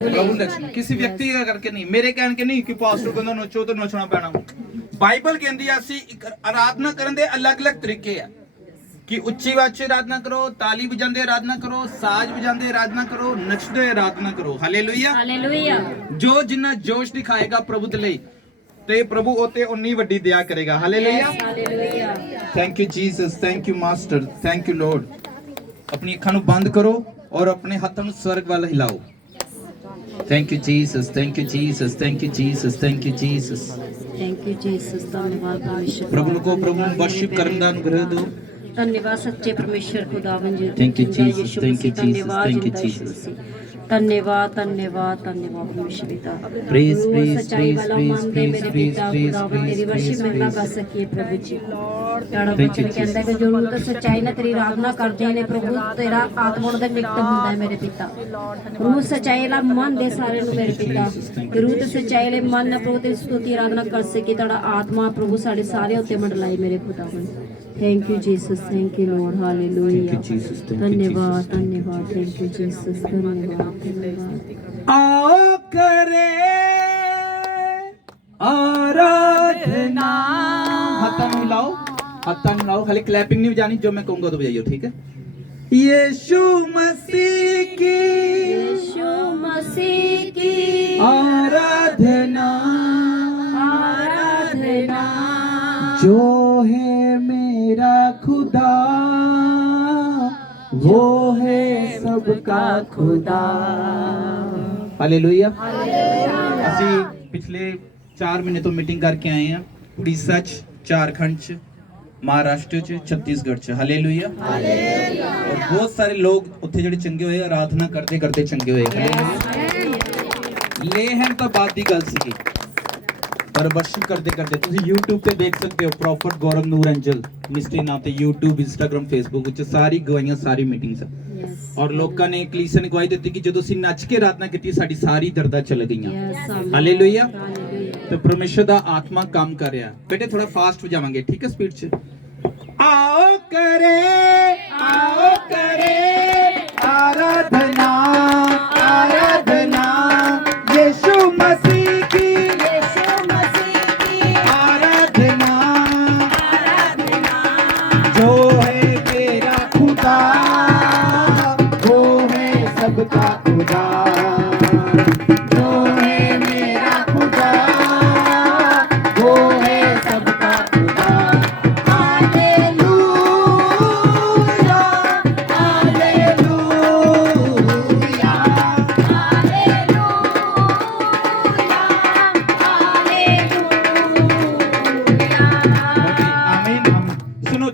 प्रभु लक्ष्मी किसी व्यक्ति का करके नहीं, मेरे कहन के नहीं कि पास्टर कहंदा नचो तो नचना पैना। बाइबल कहंदी है ਅਸੀਂ आराधना ਕਰਨ ਦੇ ਅਲੱਗ-ਅਲੱਗ ਤਰੀਕੇ ਆ कि ਉੱਚੀ ਆਵਾਜ਼ 'ਚ आराधना करो, ताली बजाते आराधना करो, साज बजाते आराधना करो, नचते आराधना करो। Hallelujah hallelujah. जो जिन्ना जोश दिखाएगा प्रभु ਦੇ ਲਈ ਤੇ ਪ੍ਰਭੂ ਉਤੇ ਉਨੀ ਵੱਡੀ ਦਇਆ ਕਰੇਗਾ। Hallelujah hallelujah. Thank you Jesus, thank you master, thank you Lord. अपनी ਅੱਖਾਂ ਨੂੰ ਬੰਦ ਕਰੋ और अपने ਹੱਥਾਂ ਨੂੰ ਸਵਰਗ ਵੱਲ ਹਿਲਾਓ। Thank you Jesus, thank you Jesus, thank you Jesus, thank you Jesus। Thank you Jesus. धन्यवाद परमेश्वर। प्रभु को प्रभु ਨੂੰ worship ਕਰਨ ਦਾ ਅਨੁਗ੍ਰਹ ਦਿਓ। धन्यवाद सच्चे परमेश्वर खुदावन जी। Thank you Jesus, thank you Jesus, thank you Jesus। धन्यवाद धन्यवाद धन्यवाद परमेश्वर पिता। Praise, वो praise, सच्चाई praise, वाला praise, मन दे praise, मेरे praise, पिता praise, खुदावन तेरी praise, वर्षिप में ना praise। कर सकिए प्रभु जी। याड़ा Thank you, वचन कहता है कि जो लोग सच्चाई ਨਾਲ तेरी आराधना करते हैं प्रभु तेरा आत्मा ਦਾ ਨਿਕਟ ਹੁੰਦਾ ਹੈ ਮੇਰੇ ਪਿਤਾ। रूह सच्चाई वाला मन दे सारे ਨੂੰ ਮੇਰੇ ਪਿਤਾ। कि रूह ਤੇ सच्चाई वाले मन ਨਾਲ प्रभु तेरी स्तुति आराधना कर सके। तेरा आत्मा प्रभु ਸਾਡੇ ਸਾਰੇ ਉੱਤੇ ਮੰਡਲਾਏ ਮੇਰੇ ਖੁਦਾਵੰ। Thank you Jesus, thank you Lord. Hallelujah. Thank you, Jesus, thank you, धन्यवाद Jesus। धन्यवाद। Thank you Jesus. धन्यवाद धन्यवाद। आओ करे आराधना। हाथां ਨੂੰ ਹਿਲਾਓ, हाथां ਨੂੰ ਹਿਲਾਓ। खाली क्लैपिंग नहीं बजानी, जो मैं कहूंगा तो बजाइए, ठीक है। यीशु मसीह की, यीशु मसीह की आराधना, आराधना। जो है मेरा खुदा वो है सबका खुदा। हालेलुया। ਅਸੀਂ ਪਿਛਲੇ 4 ਮਹੀਨੇ ਤੋਂ ਮੀਟਿੰਗ ਕਰਕੇ ਆਏ ਹਾਂ ਉੜੀਸਾ 'ਚ, ਝਾਰਖੰਡ 'ਚ, महाराष्ट्र च, छत्तीसगढ़ च। हालेलुया। और बहुत सारे लोग उत्थे ਜਿਹੜੇ ਚੰਗੇ ਹੋਏ ਆਰਾਧਨਾ ਕਰਦੇ ਕਰਦੇ ਚੰਗੇ ਹੋਏ। हालेलुया। लेहन तो बात ਦੀ ਗੱਲ ਸੀ, ਪਰ ਵਰਸ਼ਿਪ ਕਰਦੇ ਕਰਦੇ ਤੁਸੀਂ YouTube ਤੇ ਦੇਖ ਸਕਦੇ ਹੋ ਪ੍ਰੋਫਟ ਗੌਰਵ ਨੂਰ ਐਂਜਲ ਮਿਸਟਰੀ ਨਾਮ ਤੇ YouTube, Instagram, Facebook ਵਿੱਚ ਸਾਰੀ ਗਵਾਹੀਆਂ, ਸਾਰੀ ਮੀਟਿੰਗਸ। ਔਰ ਲੋਕਾਂ ਨੇ ਕਲੀਸਿਆ ਨੇ ਗਵਾਹੀ ਦਿੱਤੀ ਕਿ ਜਦੋਂ ਅਸੀਂ ਨੱਚ ਕੇ ਆਰਾਧਨਾ ਕੀਤੀ ਸਾਡੀ ਸਾਰੀ ਦਰਦਾਂ ਚਲ ਗਈਆਂ। ਹਾਲੇਲੂਇਆ। ਤੇ ਪਰਮੇਸ਼ਰ ਦਾ ਆਤਮਾ ਕੰਮ ਕਰ ਰਿਹਾ। ਬੇਟੇ ਥੋੜਾ ਫਾਸਟ ਵਜਾਵਾਂਗੇ, ਠੀਕ ਹੈ, ਸਪੀਡ 'ਚ। आओ करे आराधना, आराधना यीशु मसीह की, यीशु मसीह की आराधना, आराधना। जो है तेरा खुदा वो है सबका खुदा, जो है मेरा खुदा वो है सबका खुदा।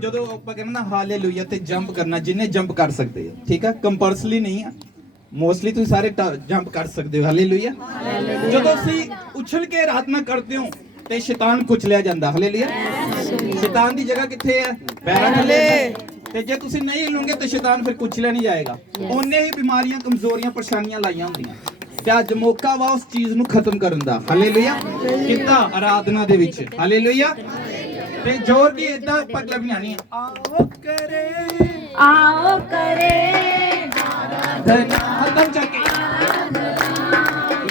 ਜਦੋਂ ਆਪਾਂ ਕਹਿੰਦੇ ਨਾ ਹਾਲੇਲੂਇਆ ਤੇ ਜੰਪ ਕਰਨਾ, ਜਿੰਨੇ ਜੰਪ ਕਰ ਸਕਦੇ ਆ, ਠੀਕ ਆ, ਕੰਪਲਸਰੀ ਨਹੀਂ ਆ, ਮੋਸਟਲੀ ਤੁਸੀਂ ਸਾਰੇ ਜੰਪ ਕਰ ਸਕਦੇ ਹੋ। ਹਾਲੇਲੂਇਆ। ਜਦੋਂ ਅਸੀਂ ਉਛਲ ਕੇ ਆਰਾਧਨਾ ਕਰਦੇ ਹੋ ਤੇ ਸ਼ੈਤਾਨ ਕੁਚਲਿਆ ਜਾਂਦਾ। ਹਾਲੇਲੂਇਆ। ਸ਼ੈਤਾਨ ਦੀ ਜਗ੍ਹਾ ਕਿੱਥੇ ਹੈ? ਪੈਰਾਂ ਥੱਲੇ। ਤੇ ਜੇ ਤੁਸੀਂ ਨਹੀਂ ਹਿਲੋਗੇ ਤੇ ਸ਼ੈਤਾਨ ਫਿਰ ਕੁਚਲਿਆ ਨਹੀਂ ਜਾਏਗਾ। ਉਹਨੇ ਹੀ ਬਿਮਾਰੀਆਂ, ਕਮਜ਼ੋਰੀਆਂ, ਪਰੇਸ਼ਾਨੀਆਂ ਲਾਈਆਂ ਹੁੰਦੀਆਂ ਤੇ ਅੱਜ ਮੌਕਾ ਵਾ ਉਸ ਚੀਜ਼ ਨੂੰ ਖਤਮ ਕਰਨ ਦਾ। ਹਾਲੇਲੂਇਆ। ਕਿੱਦਾਂ? ਆਰਾਧਨਾ ਦੇ ਵਿੱਚ। ਹਾਲੇਲੂਇਆ। ਤੇ ਜ਼ੋਰ ਦੀ ਇਦਾਂ ਪਗਲਾ ਬਣਾਣੀ ਹੈ। आओ करे आराधना, हथम चके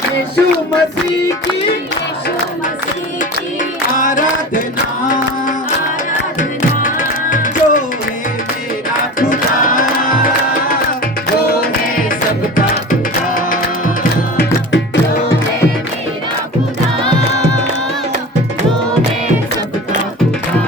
यीशु मसीह की, यीशु मसीह की आराधना, आराधना। जो है मेरा खुदा वो है सबका खुदा, जो है मेरा खुदा वो है सबका खुदा।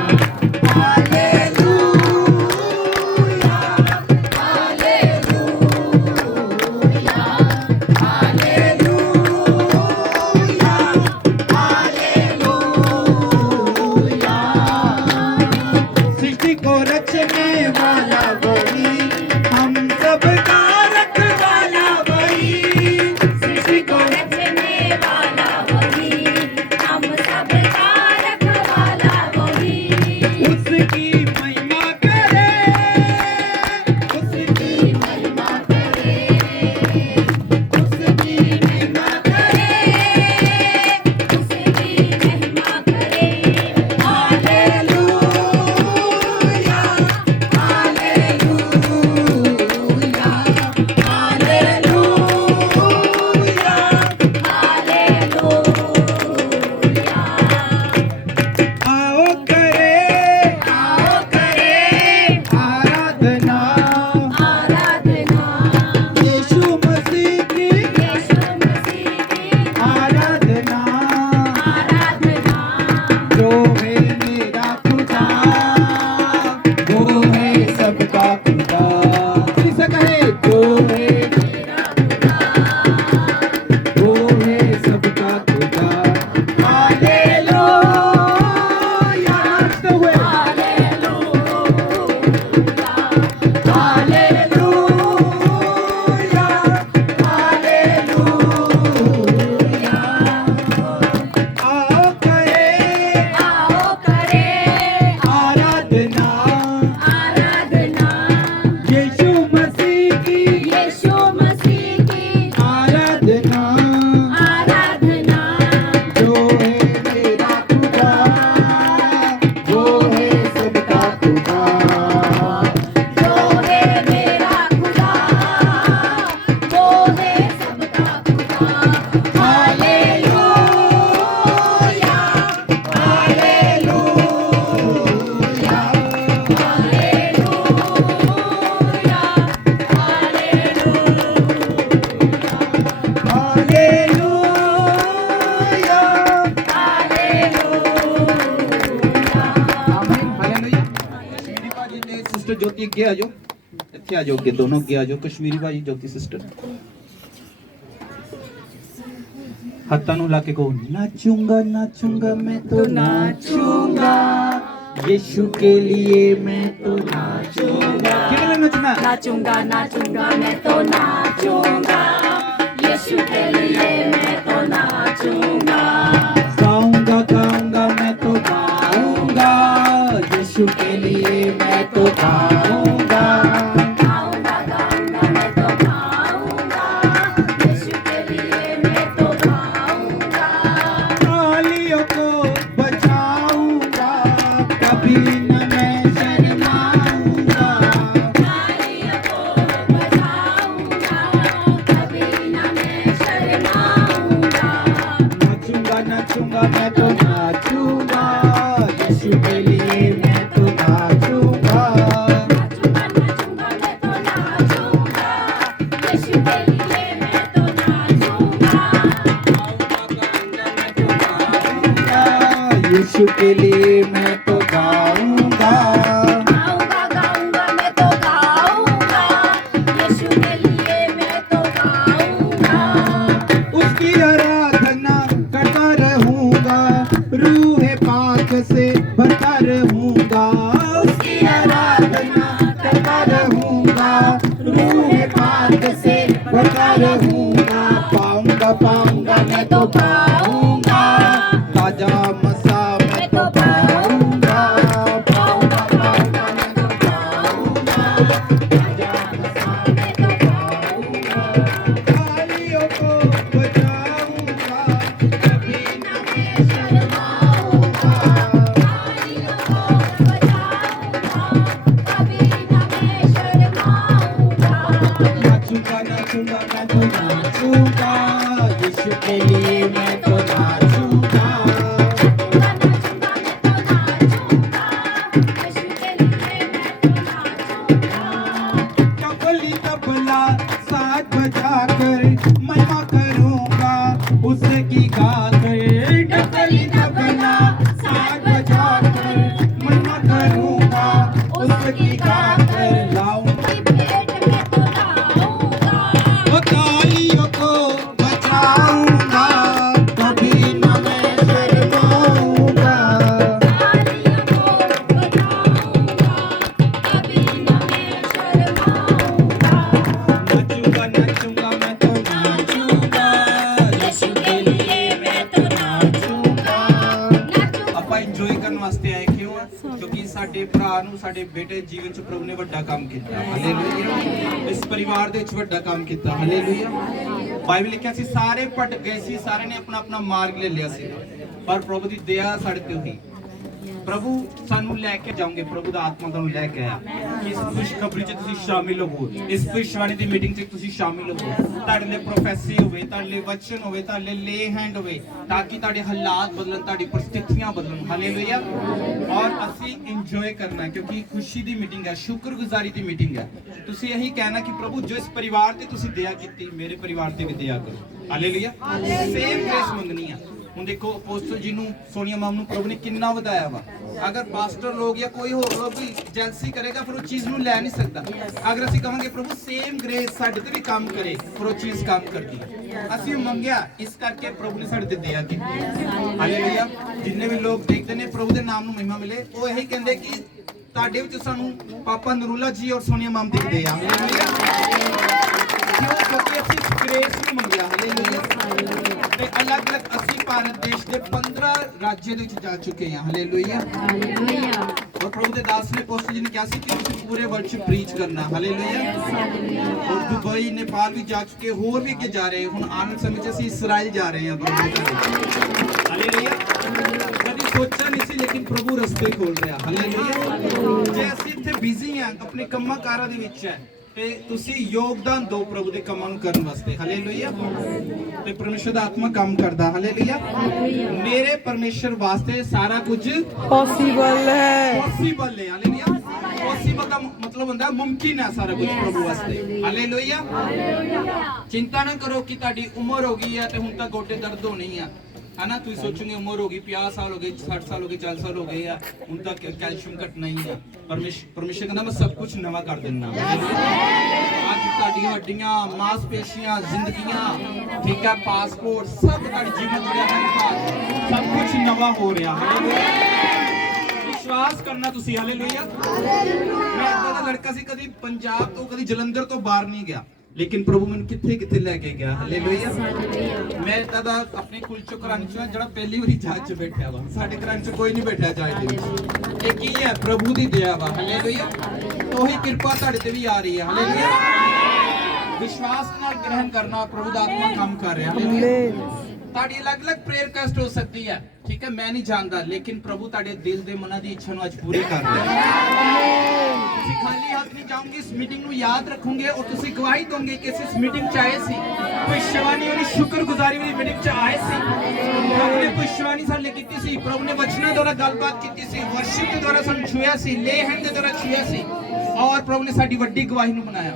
अगे आ जाओ, इत्थे आ जाओ, अगे दोनों अगे आ जाओ। कश्मीरी भाई, ज्योति सिस्टर, हाथों नू ला के कहो, नाचूंगा नाचूंगा मैं तो नाचूंगा, यीशु के लिए मैं तो नाचूंगा। कितने नचना? नाचूंगा नाचूंगा मैं तो नाचूंगा, यीशु के लिए मैं तो नाचूंगा। गाऊंगा गाऊंगा मैं तो गाऊंगा, यीशु के लिए मैं तो गाऊंगा। गाऊंगा गाऊंगा मैं तो गाऊंगा, यीशु के लिए मैं तो गाऊंगा। तालियों को बजाऊंगा, कभी न मैं शर्माऊंगा। तालियों को बजाऊंगा, कभी न मैं शर्माऊंगा। नाचूंगा नाचूंगा मैं तो नाचूंगा, यीशु के लिए मैं तो नाचूंगा। नाचूंगा नाचूंगा मैं तो नाचूंगा, यीशु के लिए मैं तो नाचूंगा। गाऊंगा गाऊंगा मैं तो गाऊंगा, यीशु के लिए मैं तो गाऊंगा। गाऊंगा गाऊंगा मैं तो गाऊंगा, यीशु के लिए मैं तो गाऊंगा। उसकी आराधना करता रहूंगा, रूह पाक से भरता रहूंगा। उसकी आराधना करता रहूंगा, रूह पाक से भरता रहूंगा। पाऊंगा पाऊंगा मैं तो पाऊंगा, ताजा मसा मैं तो पाऊंगा। पाऊंगा पाऊंगा मैं तो पाऊंगा, ताजा मसा मैं तो पाऊंगा। तालियों को बजाऊंगा, कभी न मैं शर्माऊंगा। तालियों को बजाऊंगा, कभी न मैं शर्माऊंगा। नाचूंगा नाचूंगा मैं तो नाचूंगा, यीशु के लिए मैं तो नाचूंगा। नाचूंगा नाचूंगा मैं तो नाचूंगा, यीशु के लिए मैं तो नाचूंगा। तबली तबला साथ बजाकर महिमा करूंगा, उसकी गाकर। तबली तबला साथ बजाकर महिमा करूंगा, उसकी गाकर। लाऊंगा पेट में तो लाऊंगा, वो तालियों को बजाऊंगा, कभी न मैं शर्माऊंगा। तालियों को बजाऊंगा, कभी न मैं शर्माऊंगा। नाचूंगा नाचूंगा मैं तो नाचूंगा, यीशु के लिए मैं तो नाचूंगा। ਆਪਾਂ ਇੰਜੋਏ ਕਰਨ ਵਾਸਤੇ ਆਏ ਕਿਉਂ ਆ? ਕਿਉਂਕਿ ਸਾਡੇ ਭਰਾ ਨੂੰ, ਸਾਡੇ ਬੇਟੇ ਜੀਵਨ ਚ ਪ੍ਰਭੂ ਨੇ ਵੱਡਾ ਕੰਮ ਕੀਤਾ। ਹਾਲੇਲੂਇਆ। ਇਸ ਪਰਿਵਾਰ ਦੇ ਵਿੱਚ ਵੱਡਾ ਕੰਮ ਕੀਤਾ। ਹਾਲੇਲੂਇਆ। ਬਾਈਬਲ ਲਿਖਿਆ ਸੀ ਸਾਰੇ ਭਟਕ ਗਏ ਸੀ, ਸਾਰੇ ਨੇ ਆਪਣਾ ਆਪਣਾ ਮਾਰਗ ਲੈ ਲਿਆ ਸੀ, ਪਰ ਪ੍ਰਭੂ ਦੀ ਦਇਆ ਸਾਡੇ ਤੇ ਹੋਈ। ਪ੍ਰਭੂ ਸਾਨੂੰ ਲੈ ਕੇ ਜਾਓਗੇ, ਪ੍ਰਭੂ ਦਾ ਆਤਮਾ ਤੁਹਾਨੂੰ ਲੈ ਕੇ ਆਇਆ ਕਿ ਇਸ ਖੁਸ਼ਖਬਰੀ 'ਚ ਤੁਸੀਂ ਸ਼ਾਮਿਲ ਹੋਵੋ, ਇਸ ਭਵਿੱਖਬਾਣੀ ਦੀ ਮੀਟਿੰਗ 'ਚ ਤੁਸੀਂ ਸ਼ਾਮਿਲ ਹੋਵੋ। ਤੁਹਾਡੇ ਲਈ ਪ੍ਰੋਫੈਸੀ ਹੋਵੇ, ਤੁਹਾਡੇ ਲਈ ਵਚਨ ਹੋਵੇ, ਤੁਹਾਡੇ ਲਈ ਲੇ ਹੈਂਡ ਹੋਵੇ, ਤਾਂ ਕਿ ਤੁਹਾਡੇ ਹਾਲਾਤ ਬਦਲਣ, ਤੁਹਾਡੀ ਪਰਿਸਥਿਤੀਆਂ ਬਦਲਣ। ਹਾਲੇਲੂਇਆ। ਔਰ ਅਸੀਂ ਇੰਜੋਏ ਕਰਨਾ ਹੈ, ਕਿਉਂਕਿ ਖੁਸ਼ੀ ਦੀ ਮੀਟਿੰਗ ਹੈ, ਸ਼ੁਕਰਗੁਜ਼ਾਰੀ ਦੀ ਮੀਟਿੰਗ ਹੈ। ਤੁਸੀਂ ਇਹੀ ਕਹਿਣਾ ਕਿ ਪ੍ਰਭੂ ਜੋ ਇਸ ਪਰਿਵਾਰ ਤੇ ਤੁਸੀਂ ਦਇਆ ਕੀਤੀ, ਮੇਰੇ ਪਰਿਵਾਰ ਤੇ ਵੀ ਦਇਆ ਕਰੋ। ਹਾਲੇਲੂਇਆ। ਸੇਮ ਗ੍ਰੇਸ ਮੰਗਣੀ ਆ। ਹੁਣ ਦੇਖੋ ਅਪੋਸਟਲ ਜੀ ਨੂੰ, ਸੋਨੀਆ ਮੈਮ ਨੂੰ ਪ੍ਰਭੂ ਨੇ ਕਿੰਨਾ ਵਧਾਇਆ ਵਾ। ਅਗਰ ਪਾਸਟਰ ਲੋਕ ਜਾਂ ਕੋਈ ਹੋਰ ਲੋਕ ਵੀ ਜੈਲਸੀ ਕਰੇਗਾ, ਫਿਰ ਉਹ ਚੀਜ਼ ਨੂੰ ਲੈ ਨਹੀਂ ਸਕਦਾ। ਅਗਰ ਅਸੀਂ ਕਹਾਂਗੇ ਪ੍ਰਭੂ ਸੇਮ ਗ੍ਰੇਸ ਸਾਡੇ ਤੇ ਵੀ ਕੰਮ ਕਰੇ, ਫਿਰ ਉਹ ਚੀਜ਼ ਕੰਮ ਕਰਦੀ। ਅਸੀਂ ਮੰਗਿਆ, ਇਸ ਕਰਕੇ ਪ੍ਰਭੂ ਨੇ ਸਾਡੇ ਤੇ ਦਇਆ ਕੀਤੀ। ਹਾਲੇਲੂਇਆ। ਜਿੰਨੇ ਵੀ ਲੋਕ ਦੇਖਦੇ ਨੇ ਪ੍ਰਭੂ ਦੇ ਨਾਮ ਨੂੰ ਮਹਿਮਾ ਮਿਲੇ, ਉਹ ਇਹੀ ਕਹਿੰਦੇ ਕਿ ਤੁਹਾਡੇ ਵਿੱਚ ਸਾਨੂੰ ਪਾਪਾ ਨਰੂਲਾ ਜੀ ਔਰ ਸੋਨੀਆ ਮੈਮ ਦਿਖਦੇ ਆ। ਹਾਲੇਲੂਇਆ। ਕਿਉਂ? ਕਿਉਂਕਿ ਅਸੀਂ ਗ੍ਰੇਸ ਨੂੰ ਮੰਗਿਆ। ਹਾਲੇਲੂਇਆ। ਤੇ ਅਲੱਗ-ਅਲੱਗ ਅਸੀਂ ਭਾਰਤ ਦੇਸ਼ ਦੇ 15 ਰਾਜਾਂ ਦੇ ਵਿੱਚ ਜਾ ਚੁੱਕੇ ਹਾਂ। ਹਾਲੇਲੂਇਆ। ਹਾਲੇਲੂਇਆ। ਔਰ ਪ੍ਰਭੂ ਦੇ ਦਾਸ ਨੇ ਅਪੋਸਟਲ ਜੀ ਨੇ ਕਿਹਾ ਸੀ ਕਿ ਤੁਸੀਂ ਪੂਰੇ ਵਰਲਡ 'ਚ ਪ੍ਰੀਚ ਕਰਨਾ। ਹਾਲੇਲੂਇਆ। ਔਰ ਦੁਬਈ, ਨੇਪਾਲ ਵੀ ਜਾ ਚੁੱਕੇ, ਹੋਰ ਵੀ ਅੱਗੇ ਜਾ ਰਹੇ। ਹੁਣ ਆਉਣ ਸਮੇਂ 'ਚ ਅਸੀਂ ਇਸਰਾਇਲ ਜਾ ਰਹੇ ਹਾਂ। ਹਾਲੇਲੂਇਆ। ਕਦੀ ਸੋਚਿਆ ਨਹੀਂ ਸੀ, ਲੇਕਿਨ ਪ੍ਰਭੂ ਰਸਤੇ ਖੋਲ ਰਿਹਾ। ਹਾਲੇਲੂਇਆ। ਜੇ ਅਸੀਂ ਇੱਥੇ ਬਿਜ਼ੀ ਹਾਂ, ਆਪਣੇ ਕੰਮਾਂ ਕਾਰਾਂ ਦੇ ਵਿੱਚ ਹੈ, ਤੇ ਤੁਸੀਂ ਯੋਗਦਾਨ ਦਿਓ ਪ੍ਰਭੂ ਦੇ ਕੰਮਾਂ ਨੂੰ ਕਰਨ ਵਾਸਤੇ। ਹਾਲੇਲੂਇਆ। ਤੇ ਪਰਮੇਸ਼ਰ ਦਾ ਆਤਮਾ ਕੰਮ ਕਰਦਾ। ਹਾਲੇਲੂਇਆ। ਮੇਰੇ ਪਰਮੇਸ਼ਰ ਵਾਸਤੇ ਸਾਰਾ ਕੁਝ ਪੋਸੀਬਲ ਹੈ। ਪੋਸੀਬਲ ਹੈ। ਹਾਲੇਲੂਇਆ। ਪੋਸੀਬਲ ਦਾ ਮਤਲਬ ਹੁੰਦਾ ਮੁਮਕਿਨ ਹੈ ਸਾਰਾ ਕੁਝ ਪ੍ਰਭੂ ਵਾਸਤੇ। ਹਾਲੇਲੂਇਆ। ਚਿੰਤਾ ਨਾ ਕਰੋ ਕਿ ਤੁਹਾਡੀ ਉਮਰ ਹੋ ਗਈ ਹੈ ਤੇ ਹੁਣ ਤੱਕ ਗੋਡੇ ਦਰਦ ਹੋਣੀ ਆ। है ना। तुम सोचोगे उम्र होगी 50 साल हो गए, 60 साल हो गए, 40 साल हो गए या उन तक कैल्शियम घटना ही है। परमेश्वर कहना मैं सब कुछ नवा कर देना। आज ਤੁਹਾਡੀਆਂ ਵੱਡੀਆਂ ਮਾਸਪੇਸ਼ੀਆਂ, ਜ਼ਿੰਦਗੀਆਂ, ਠੀਕ ਹੈ, ਪਾਸਪੋਰਟ, ਸਭ ਤੁਹਾਡੇ ਜੀਵਨ ਜੁੜਿਆ ਹੈ, सब कुछ नवा हो रहा है। विश्वास करना ਤੁਸੀਂ, हालेलुया। मैं इदा दा लड़का सी, कदी पंजाब तो कदी जलंधर तो बाहर नहीं गया, लेकिन प्रभु मैंने किथे किथे लेके गया, हालेलुया। मैं इदा दा अपने कुल चो घरां च ਜਿਹੜਾ ਪਹਿਲੀ ਵਾਰੀ ਜਹਾਜ਼ 'ਚ ਬੈਠਿਆ ਵਾ, ਸਾਡੇ ਘਰਾਂ 'ਚ ਕੋਈ ਨਹੀਂ ਬੈਠਿਆ ਜਹਾਜ਼ ਦੇ ਵਿੱਚ। ਇਹ ਕੀ ਹੈ? ਪ੍ਰਭੂ ਦੀ ਦਇਆ ਵਾ, ਹਾਲੇਲੂਇਆ। ਉਹੀ ਕਿਰਪਾ ਤੁਹਾਡੇ ਤੇ ਵੀ ਆ ਰਹੀ ਹੈ, ਹਾਲੇਲੂਇਆ। ਵਿਸ਼ਵਾਸ ਨਾਲ ਗ੍ਰਹਿਣ ਕਰਨਾ, ਪ੍ਰਭੂ ਦਾ ਆਤਮਾ ਕੰਮ ਕਰ ਰਿਹਾ, ਹਾਲੇਲੂਇਆ। ਤੁਹਾਡੀ ਅਲੱਗ-ਅਲੱਗ ਪ੍ਰੇਅਰ ਰਿਕੁਐਸਟ ਹੋ ਸਕਦੀ ਹੈ, ਠੀਕ ਹੈ, ਮੈਂ ਨਹੀਂ ਜਾਣਦਾ, ਲੇਕਿਨ ਪ੍ਰਭੂ ਤੁਹਾਡੇ ਦਿਲ ਦੇ ਮਨਾਂ ਦੀ ਇੱਛਾ ਨੂੰ ਅੱਜ ਪੂਰੀ ਕਰ ਰਿਹਾ ਹੈ। ਤੁਸੀਂ ਖਾਲੀ ਹੱਥ ਨਹੀਂ ਜਾਓਗੇ, ਇਸ ਮੀਟਿੰਗ ਨੂੰ ਯਾਦ ਰੱਖੋਗੇ ਔਰ ਤੁਸੀਂ ਗਵਾਹੀ ਦੋਗੇ ਕਿ ਇਸ ਮੀਟਿੰਗ 'ਚ ਆਏ ਸੀ, ਭਵਿੱਖਬਾਣੀ ਵਾਲੀ ਸ਼ੁਕਰਗੁਜ਼ਾਰੀ ਵਾਲੀ ਮੀਟਿੰਗ 'ਚ ਆਏ ਸੀ। ਪ੍ਰਭੂ ਨੇ ਭਵਿੱਖਬਾਣੀ ਸਾਡੇ ਕੀਤੀ ਸੀ, ਪ੍ਰਭੂ ਨੇ ਵਚਨਾਂ ਦੁਆਰਾ ਗੱਲਬਾਤ ਕੀਤੀ ਸੀ, ਵਰਸ਼ਿਪ ਦੇ ਦੁਆਰਾ ਸਾਨੂੰ ਛੂਇਆ ਸੀ, ਲੇਹਨ ਦੇ ਦੁਆਰਾ ਛੂਇਆ ਸੀ, ਔਰ ਪ੍ਰਭੂ ਨੇ ਸਾਡੀ ਵੱਡੀ ਗਵਾਹੀ ਨੂੰ ਬਣਾਇਆ।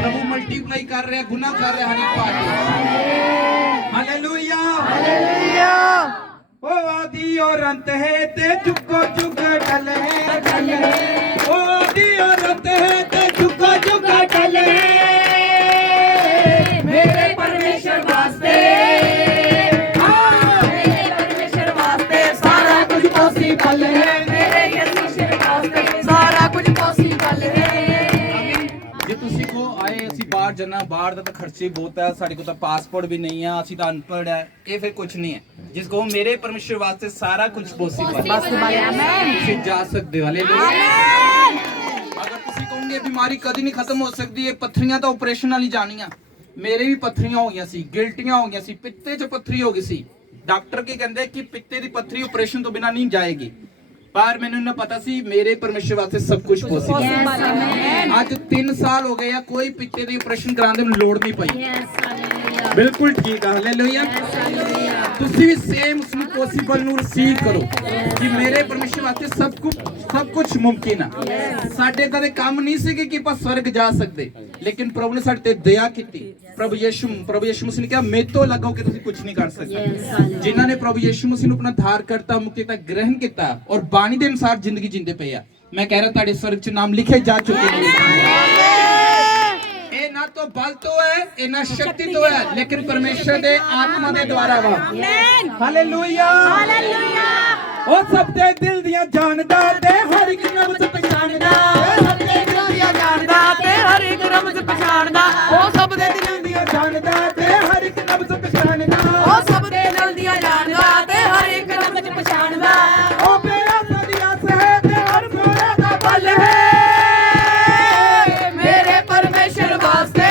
ਪ੍ਰਭੂ ਮਲਟੀਪਲਾਈ ਕਰ ਰਿਹਾ, ਗੁਨਾ ਕਰ ਰਿਹਾ ਹਰ ਇੱਕ ਪਾਰਟ। Hallelujah, hallelujah. ओ आदि और अंत है ते चुको चुक टल है, टल है। ओ आदि और अंत है ते चुको चुक टल है। मेरे परमेश्वर वास्ते, मेरे परमेश्वर वास्ते सारा कुछ पॉसिबल है। मेरे परमेश्वर वास्ते सारा कुछ पॉसिबल है। ਜੇ ਤੁਸੀਂ ਕੋ ਆਏ ਅਸੀਂ ਬਾਹਰ ਜਾਣਾ, ਬਾਹਰ ਦਾ ਤਾਂ ਖਰਚੇ ਬਹੁਤ ਹੈ, ਸਾਡੇ ਕੋਲ ਤਾਂ ਪਾਸਪੋਰਟ ਵੀ ਨਹੀਂ ਆ, ਅਸੀਂ ਤਾਂ ਅਨਪੜ੍ਹ ਹੈ, ਇਹ ਫਿਰ ਕੁਝ ਨਹੀਂ ਹੈ। ਜਿਸ ਕੋ ਮੇਰੇ ਪਰਮੇਸ਼ਰ ਵਾਸਤੇ ਸਾਰਾ ਕੁਝ ਪੋਸੀਬਲ ਹੈ, ਆਮੀਨ। ਤੁਸੀਂ ਜਾ ਸਕਦੇ ਹੋ, ਹਾਲੇਲੂਇਆ। ਅਗਰ ਤੁਸੀਂ ਕਹੋਗੇ ਬਿਮਾਰੀ ਕਦੀ ਨਹੀਂ ਖਤਮ ਹੋ ਸਕਦੀ, ਇਹ ਪੱਥਰੀਆਂ ਤਾਂ ਆਪਰੇਸ਼ਨ ਨਾਲ ਹੀ ਜਾਣੀਆਂ। ਮੇਰੇ ਵੀ ਪੱਥਰੀਆਂ ਹੋ ਗਈਆਂ ਸੀ, ਗਿਲਟੀਆਂ ਹੋ ਗਈਆਂ ਸੀ, ਪਿੱਤੇ 'ਚ ਪੱਥਰੀ ਹੋ ਗਈ ਸੀ। ਡਾਕਟਰ ਕੀ ਕਹਿੰਦੇ ਕਿ ਪਿੱਤੇ ਦੀ ਪੱਥਰੀ ਆਪਰੇਸ਼ਨ ਤੋਂ ਬਿਨਾ ਨਹੀਂ ਜਾਏਗੀ, ਪਰ ਮੈਨੂੰ ਨਾ ਪਤਾ ਸੀ ਮੇਰੇ ਪਰਮੇਸ਼ਰ ਵਾਸਤੇ ਸਭ ਕੁਝ ਪੋਸੀਬਲ ਹੈ। ਅੱਜ 3 ਸਾਲ ਹੋ ਗਏ ਆ, ਕੋਈ ਪਿੱਤੇ ਦੀ ਆਪਰੇਸ਼ਨ ਕਰਾਉਣ ਦੀ ਲੋੜ ਨਹੀਂ ਪਈ। ਬਿਲਕੁਲ ਠੀਕ ਹੈ, ਹਾਲੇਲੂਇਆ। ਤੁਸੀਂ ਵੀ ਸੇਮ ਉਸ ਨੂੰ ਪੋਸੀਬਲ ਨੂੰ ਰਿਸੀਵ ਕਰੋ ਕਿ ਮੇਰੇ ਪਰਮੇਸ਼ਰ ਵਾਸਤੇ ਸਭ ਕੁਝ ਮੁਮਕਿਨ ਹੈ। ਸਾਡੇ ਕਦੇ ਕੰਮ ਨਹੀਂ ਸੀ ਕਿ ਆਪਾਂ ਸਵਰਗ ਜਾ ਸਕਦੇ, ਲੇਕਿਨ ਪ੍ਰਭੂ ਨੇ ਸਾਡੇ ਤੇ ਦਇਆ ਕੀਤੀ। ਪ੍ਰਭੂ ਯਿਸੂ ਮਸੀਹ ਨੇ ਕਿਹਾ ਮੇਰੇ ਤੋਂ ਲੱਗੋ ਕਿ ਤੁਸੀਂ ਕੁਝ ਨਹੀਂ ਕਰ ਸਕਦੇ। ਜਿਨ੍ਹਾਂ ਨੇ ਪ੍ਰਭੂ ਯਿਸੂ ਮਸੀਹ ਨੂੰ ਆਪਣਾ ਧਾਰ ਕਰਤਾ, ਮੁਕਤੀ ਤੱਕ ਗ੍ਰਹਿਣ ਕੀਤਾ ਔਰ ਬਾਣੀ ਦੇ ਅਨੁਸਾਰ ਜ਼ਿੰਦਗੀ ਜਿੰਦੇ ਪਏ ਆ, ਮੈਂ ਕਹਿ ਰਿਹਾ ਤੁਹਾਡੇ ਸਵਰਗ 'ਚ ਨਾਮ ਲਿਖੇ ਜਾ ਚੁੱਕੇ ਨੇ। ਇਹ ਨਾ तो बल तो है, ये ना शक्ति तो है, लेकिन परमेश्वर दे आत्मा दे द्वारा वा। Hallelujah, hallelujah. ओ सब दे दिल दियां जानदा ते हर एक नब्ज पहचानदा, सब दे दिल दियां जानदा ते हर एक नब्ज पहचानदा। ओ सब दे दिल दियां जानदा ते हर एक नब्ज पहचानदा। ओ सब दे दिल दियां जानदा ते हर एक नब्ज पहचानदा। ओ मेरा सदिया से है ते हर मोरा दा बल है। मेरे परमेश्वर वास्ते,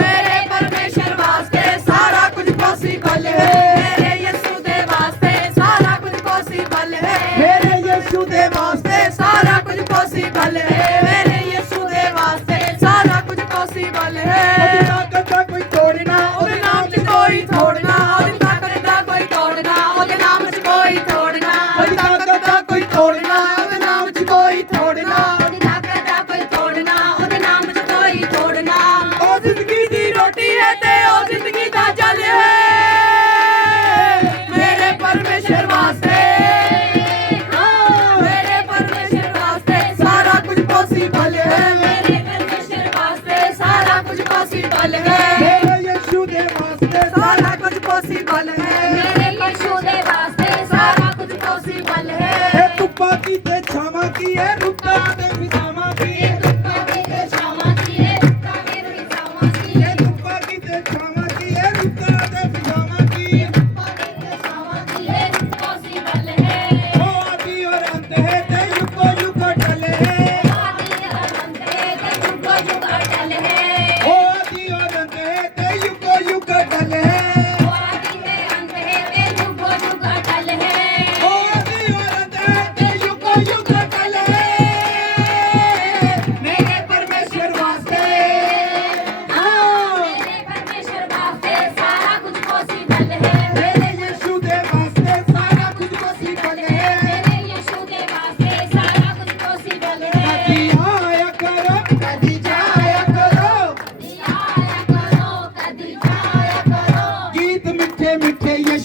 मेरे परमेश्वर वास्ते सारा कुछ पॉसिबल है। मेरे यीशु दे वास्ते सारा कुछ पॉसिबल है। मेरे यीशु दे वास्ते सारा कुछ पॉसिबल है। मेरे यीशु दे वास्ते सारा कुछ पॉसिबल है। ओदी ताकत दा कोई तोड़ना, ओदे नाम च कोई तोड़ना, ओदी ताकत दा कोई तोड़ना, ओदे नाम च कोई तोड़ना, ओदी ताकत दा कोई तोड़ना, ओदे नाम च कोई तोड़ना, ओदी ताकत दा कोई तोड़ना, ओदे नाम च कोई तोड़ना। ओ जिंदगी दी रोटी है ते ओ जिंदगी दा जल है। मेरे परमेश्वर वास्ते, मेरे परमेश्वर वास्ते सारा कुछ पॉसिबल है। मेरे परमेश्वर वास्ते सारा कुछ पॉसिबल है। मेरे यीशु दे वास्ते सारा कुछ पॉसिबल है। मेरे यीशु दे वास्ते सारा कुछ पॉसिबल है। ए तुप्पा की ते छावा की है, रुपा ते फिसावा की है, दुखा के ते छावा की है, दुखा के ते छावा की है, ए तुप्पा की ते छावा की है, रुपा ते फिसावा की है। दुखा के ते छावा की है, पॉसिबल है। ओ आदि और अंत है ते युगो युग अटल है। आदि और अंत है ते जुगो जुग अटल है। ओ आदि और अंत है ते युगो युग अटल है। आदि में अंत है ते जुगो जुग अटल है। ओ आदि और अंत है ते युगो युग अटल है।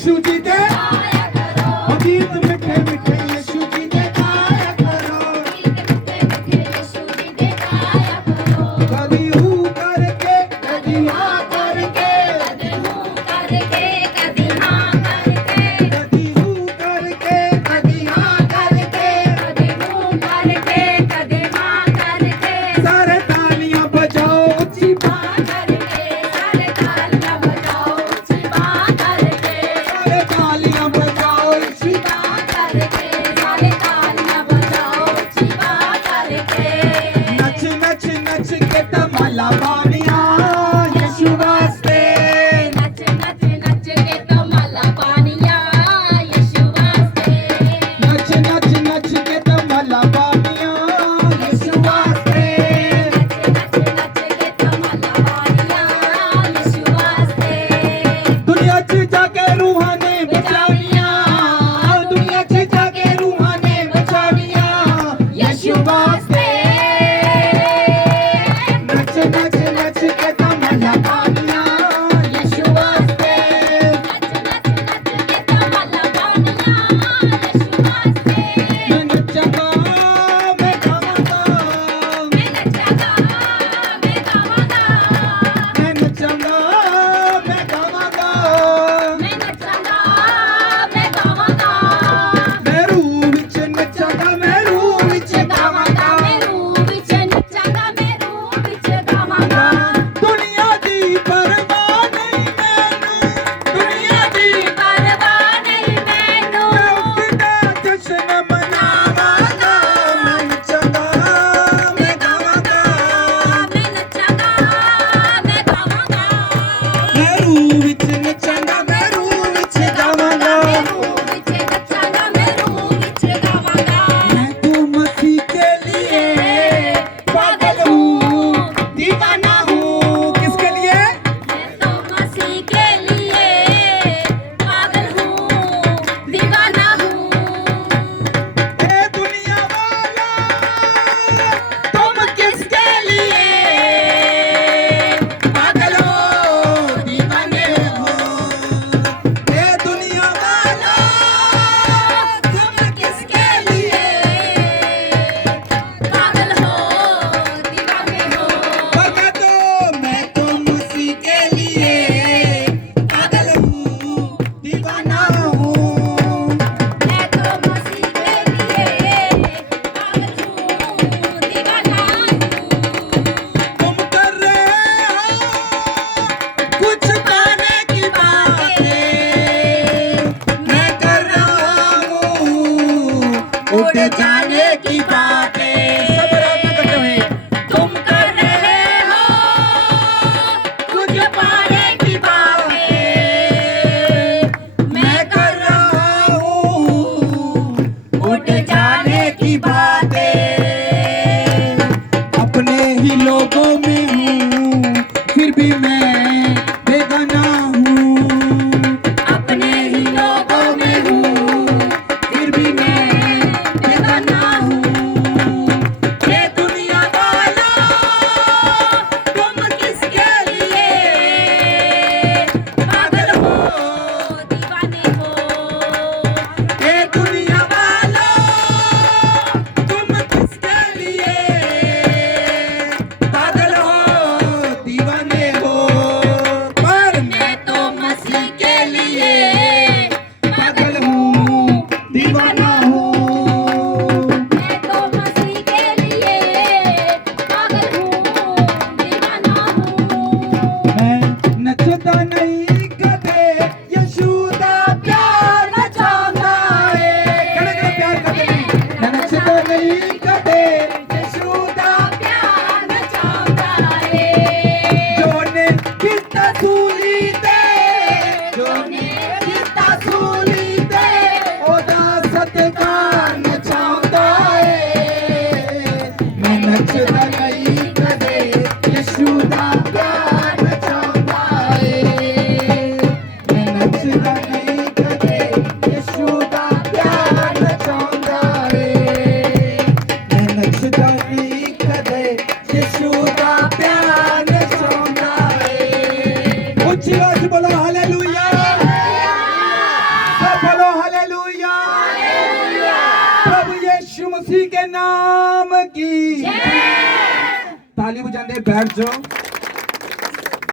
यीशु जी दे गीत मिठे मिठे यीशु जी दे गाया करो कभी हू करके कभी हाँ करके कभी हू करके कभी हाँ करके सारे तालियां बजाओ ऊंची सारे तालियां बजाओ ऊंची नच नच नच के तमाला बानिया यीशु वास्ते नच नच नच के तमाला बानिया यीशु वास्ते दुनिया च जाके रूहां ने बचानिया दुनिया च जाके रूहां ने बचानिया यीशु वास्ते नच नच नच के तमाला बानिया यीशु वास्ते मैं नचांगा मैं गावांगा मैं नचांगा मैं गावांगा मैं रूह विच नचांगा मैं रूह विच गावांगा दुनिया दी परवाह नहीं मैनू दुनिया दी मैं उठदा जश्न मनावांगा मैं नचांगा मैं गावांगा मैं रूह विच नचांगा मैं रूह विच गावांगा मैं तो मसीह के लिए पागल हूँ दीवाना हूँ किसके लिए ए दुनिया वाला तुम किसके लिए पागल हो दीवाने हो ए दुनिया वाला तुम किसके लिए बता दो मैं तो मसीह के लिए पागल हूँ दीवाना हूँ तुम कर रहे हो कुछ पाने की बातें मैं कर रहा हूँ उड़ जाने की बातें सब रात में करते हुए तुम कर रहे हो कुछ पाने की बातें मैं कर रहा हूँ उड़ जाने की बातें अपने ही लोगों में हूँ फिर भी मैं बेगाना हूँ अपने ही लोगों में हूँ फिर भी मैं बेगाना हूँ ये दुनिया वाला तुम किसके लिए पागल हो दीवाने हो ये दुनिया वाला तुम किसके लिए पागल हो दीवाने हो पर मैं तो मसीह के लिए पागल हूँ दीवाना हूँ मैं तो मसीह के लिए पागल हूँ दीवाना हूँ मैं नचदा नहीं कदे यीशु दा प्यार नचांदा है कड़े कड़े प्यार करते नहीं मैं नचदा नहीं कदे यीशु दा प्यार नचाता है जोने किता सूली ते जोने किता सूली ते ओदा सत्कार नचांदा है मैं नचदा नहीं कदे यीशु दा प्यार नचांदा है मैं नचदा नहीं कदे यीशु दा प्यार नचांदा है मैं नचदा नहीं कदे यीशु दा प्यार नचांदा है ਉੱਚੀ ਆਵਾਜ਼ ਬੋਲੋ ਹਾਲੇਲੂਇਆ मसीह के नाम की ताली बजाते बैठ जाओ।